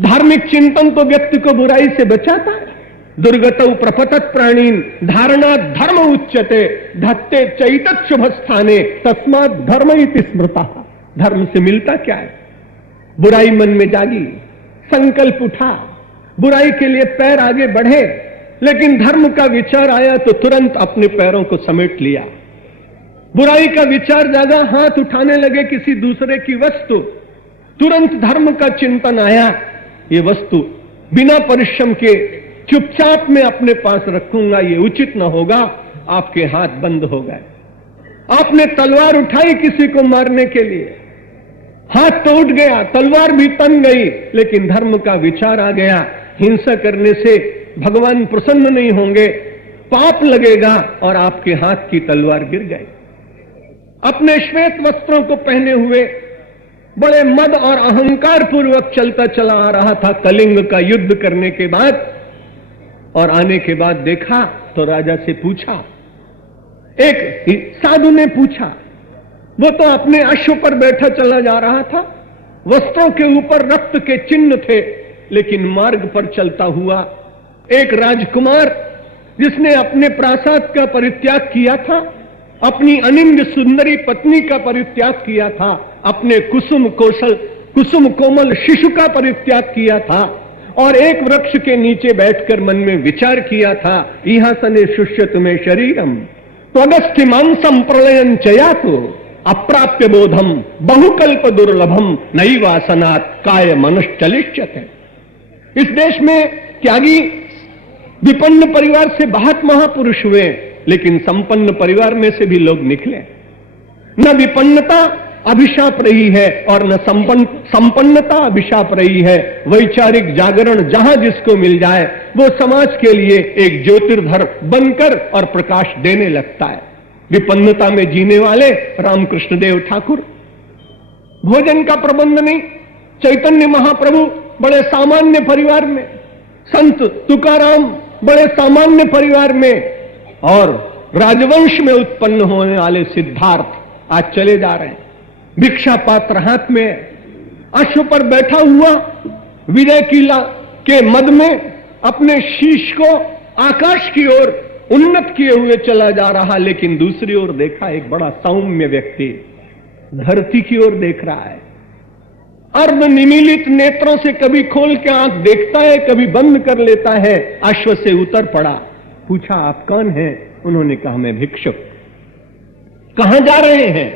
धार्मिक चिंतन तो व्यक्ति को बुराई से बचाता है। दुर्गतौ प्रपतत प्राणीन धारणा धर्म उच्यते धत्ते चैतत शुभ स्थाने तस्मात् धर्म इति स्मृता। धर्म से मिलता क्या है? बुराई मन में जागी, संकल्प उठा, बुराई के लिए पैर आगे बढ़े, लेकिन धर्म का विचार आया तो तुरंत अपने पैरों को समेट लिया। बुराई का विचार जागा, हाथ उठाने लगे किसी दूसरे की वस्तु, तुरंत धर्म का चिंतन आया, ये वस्तु बिना परिश्रम के चुपचाप मैं अपने पास रखूंगा, ये उचित न होगा। आपके हाथ बंद हो गए। आपने तलवार उठाई किसी को मारने के लिए, हाथ तो उठ गया, तलवार भी तन गई, लेकिन धर्म का विचार आ गया। हिंसा करने से भगवान प्रसन्न नहीं होंगे, पाप लगेगा, और आपके हाथ की तलवार गिर गई। अपने श्वेत वस्त्रों को पहने हुए बड़े मद और अहंकार पूर्वक चलता चला आ रहा था कलिंग का युद्ध करने के बाद, और आने के बाद देखा तो राजा से पूछा, एक साधु ने पूछा, वो तो अपने अश्व पर बैठा चला जा रहा था, वस्त्रों के ऊपर रक्त के चिन्ह थे, लेकिन मार्ग पर चलता हुआ एक राजकुमार जिसने अपने प्रासाद का परित्याग किया था, अपनी अनिंद सुंदरी पत्नी का परित्याग किया था, अपने कुसुम कोमल शिशु का परित्याग किया था, और एक वृक्ष के नीचे बैठकर मन में विचार किया था, इहा सने शुष्य तुम्हें शरीरम त्वगस्थि मांसम प्रलयन चयातो अप्राप्य बोधम बहुकल्प दुर्लभम नई वासनात् काय मनुष्यलिष्यते। इस देश में त्यागी विपन्न परिवार से बहुत महापुरुष हुए, लेकिन संपन्न परिवार में से भी लोग निकले। न विपन्नता अभिशाप रही है और न संपन्नता अभिशाप रही है। वैचारिक जागरण जहां जिसको मिल जाए वो समाज के लिए एक ज्योतिर्धर बनकर और प्रकाश देने लगता है। विपन्नता में जीने वाले रामकृष्ण देव ठाकुर, भोजन का प्रबंध नहीं, चैतन्य महाप्रभु बड़े सामान्य परिवार में, संत तुकाराम बड़े सामान्य परिवार में, और राजवंश में उत्पन्न होने वाले सिद्धार्थ आज चले जा रहे हैं। भिक्षा पात्र हाथ में, अश्व पर बैठा हुआ, विजय किला के मद में अपने शीश को आकाश की ओर उन्नत किए हुए चला जा रहा, लेकिन दूसरी ओर देखा एक बड़ा सौम्य व्यक्ति धरती की ओर देख रहा है। अर्ध निमीलित नेत्रों से कभी खोल के आंख देखता है, कभी बंद कर लेता है। अश्व से उतर पड़ा, पूछा आप कौन हैं? उन्होंने कहा मैं भिक्षुक। कहां जा रहे हैं?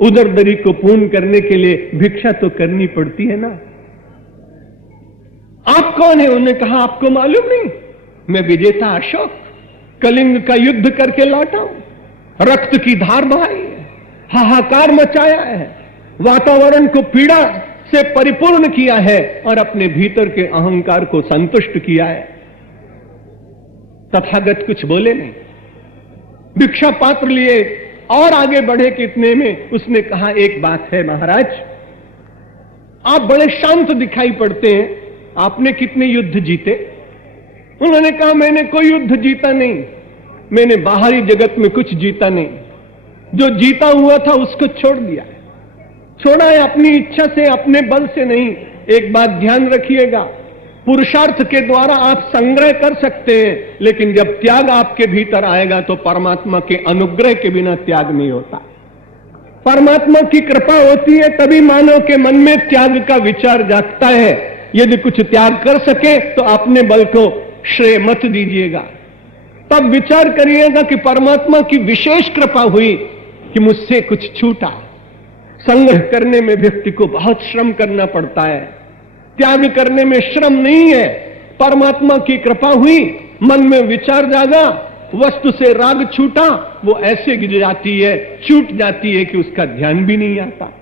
उदरदरी को पूर्ण करने के लिए भिक्षा तो करनी पड़ती है ना। आप कौन है? उन्होंने कहा आपको मालूम नहीं, मैं विजेता अशोक कलिंग का युद्ध करके लौटा हूं, रक्त की धार बहाई है, हाहाकार मचाया है, वातावरण को पीड़ा से परिपूर्ण किया है और अपने भीतर के अहंकार को संतुष्ट किया है। तथागत कुछ बोले नहीं, भिक्षा पात्र लिए और आगे बढ़े। कितने में उसने कहा एक बात है महाराज, आप बड़े शांत दिखाई पड़ते हैं, आपने कितने युद्ध जीते? उन्होंने कहा मैंने कोई युद्ध जीता नहीं, मैंने बाहरी जगत में कुछ जीता नहीं, जो जीता हुआ था उसको छोड़ दिया है। छोड़ा है अपनी इच्छा से, अपने बल से नहीं। एक बात ध्यान रखिएगा, पुरुषार्थ के द्वारा आप संग्रह कर सकते हैं, लेकिन जब त्याग आपके भीतर आएगा तो परमात्मा के अनुग्रह के बिना त्याग नहीं होता। परमात्मा की कृपा होती है तभी मानव के मन में त्याग का विचार जागता है। यदि कुछ त्याग कर सके तो अपने बल को श्रेय मत दीजिएगा, तब विचार करिएगा कि परमात्मा की विशेष कृपा हुई कि मुझसे कुछ छूटा। संग्रह करने में व्यक्ति को बहुत श्रम करना पड़ता है, त्याग करने में श्रम नहीं है। परमात्मा की कृपा हुई, मन में विचार जागा, वस्तु से राग छूटा, वो ऐसे गिर जाती है, छूट जाती है कि उसका ध्यान भी नहीं आता।